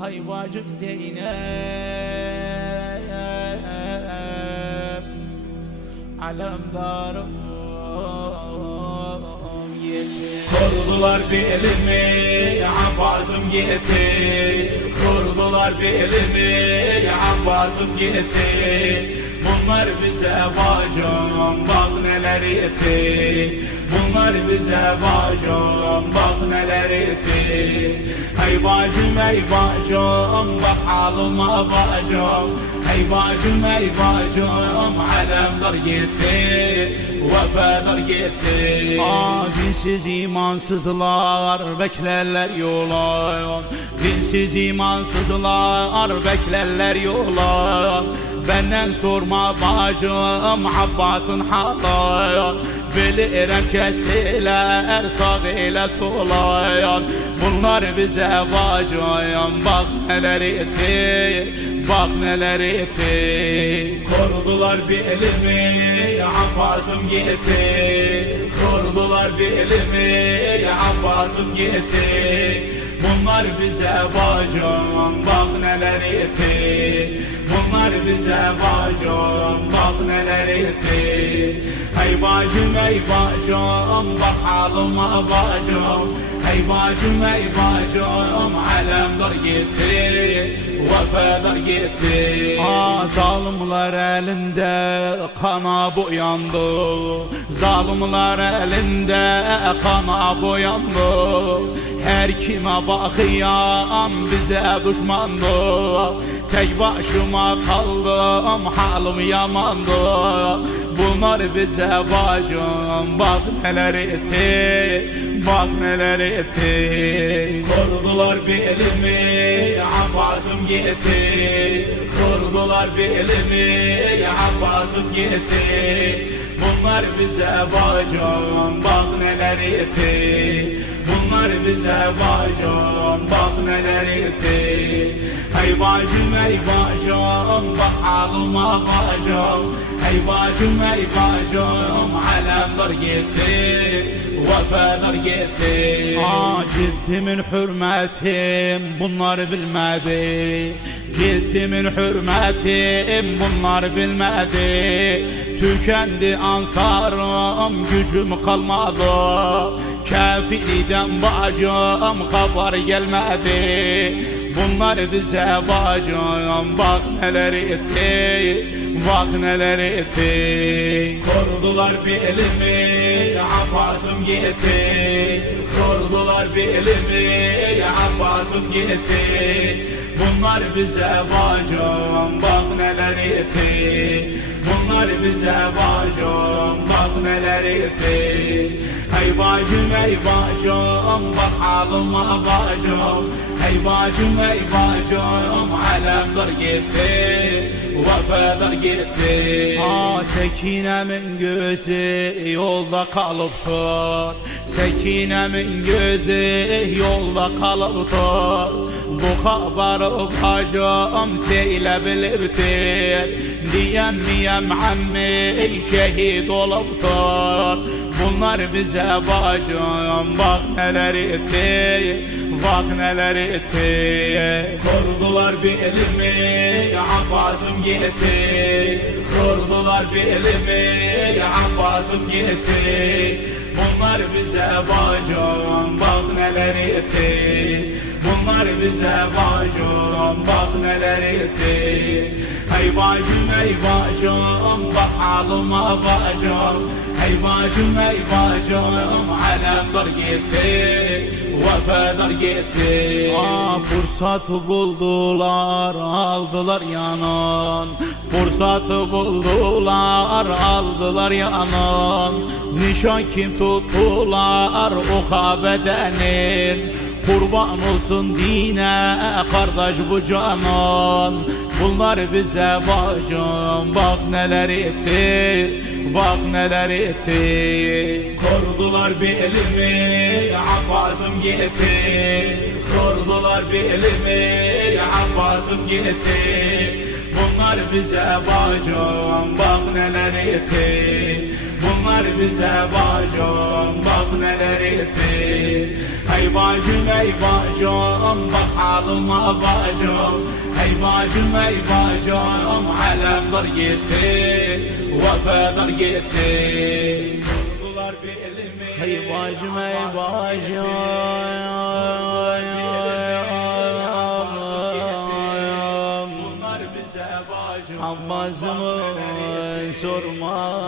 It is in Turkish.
Hay bacı Zeynep, alemdarım yeter. Kurdular belimi, Abbas'ım gitti. Kurdular belimi, Abbas'ım gitti. Bunlar bize bacım, bak neler etti. Bunlar bize bacım, bak neler etti. Hey bacım, ey bacım, bak halıma bacım. Hey bacım, ey bacım, alemdar gitti, vefadar gitti. Dinsiz imansızlar beklerler yola. Dinsiz imansızlar beklerler yola. Benden sorma bacım Abbas'ın halı. Bilirim kestiler sağ ile sola. Bunlar bize bacım bak neler etti, bak neler etti. Kurdular belimi, Abbas'ım gitti. Kurdular belimi, Abbas'ım gitti. Bunlar bize bacım, bak neler etti. Bunlar bize bacım, bak neler etti. Hey bacım, ey bacım, bak halıma bacım. Hey bacım, ey bacım, alemdar gitti, vefadar gitti. Zalimler elinde kana boyandı. Zalimler elinde kana boyandı. Her kime bakıyan bize düşmandı. Tek başıma kaldım, halim yamandı. Bunlar bize bacım, bak neler etti, bak neler etti. Kurdular belimi, Abbas'ım gitti. Kurdular belimi, Abbas'ım gitti. Bunlar bize bacım, bak neler etti. Bunlar bize bacım, bak neler etti. Hey bacım, ey bacım, bak halıma bacım. Hey bacım, ey bacım, alemdar gitti, vefadar gitti. Ciddimin hürmetim bunlar bilmedi. Ciddimin hürmetim bunlar bilmedi. Tükendi ansarım, gücüm kalmadı. Kafiriden bacım haber gelmedi. Bunlar bize bacım, bak neler etti, bak neler etti. Kurdular belimi, Abbas'ım gitti. Kurdular belimi, Abbas'ım gitti. Bunlar bize bacım, bak neler etti. Bunlar bize bacım, bak neler etti. Hey bacım, ey bacım, bak halıma bacım. Hey bacım, ey bacım, alemdar gitti, vefadar gitti. Sekinemin gözü yolda kalıptır. Sekinemin gözü yolda kalıptır. Bu haberi bacım seyle biliptir. Diyemeyem ammi şehit oluptur. Bunlar bize bacım, bak neler etti, bak neler etti. Kurdular belimi, Abbas'ım gitti. Kurdular belimi, Abbas'ım gitti. Bunlar bize bacım, bak neler etti. Bunlar bize bacım, bak neler etti. Hey bacım, ey bacım, bak halıma bacım. Hey bacım, ey bacım, alemdar gitti, vefadar gitti. Fırsatı buldular, aldılar yanan. Fırsatı buldular, aldılar yanan. Nişan kim tuttular, o bedenin. Kurban olsun dine, kardeş bu canan. Bunlar bize bacım, bak neler etti, bak neler etti. Kurdular belimi, Abbas'ım gitti. Kurdular belimi, Abbas'ım gitti. Bunlar bize bacım, bak neler etti. Bunlar Bunlar bize bacım bak neler etti. Hey bacım ey bacım bak halıma bacım. Hey bacım ey bacım alemdar gitti, vefadar gitti. Vurdular bir elimi. Hey bacım ey bacım. Bunlar bize bacım. Abbas'ımı sorma.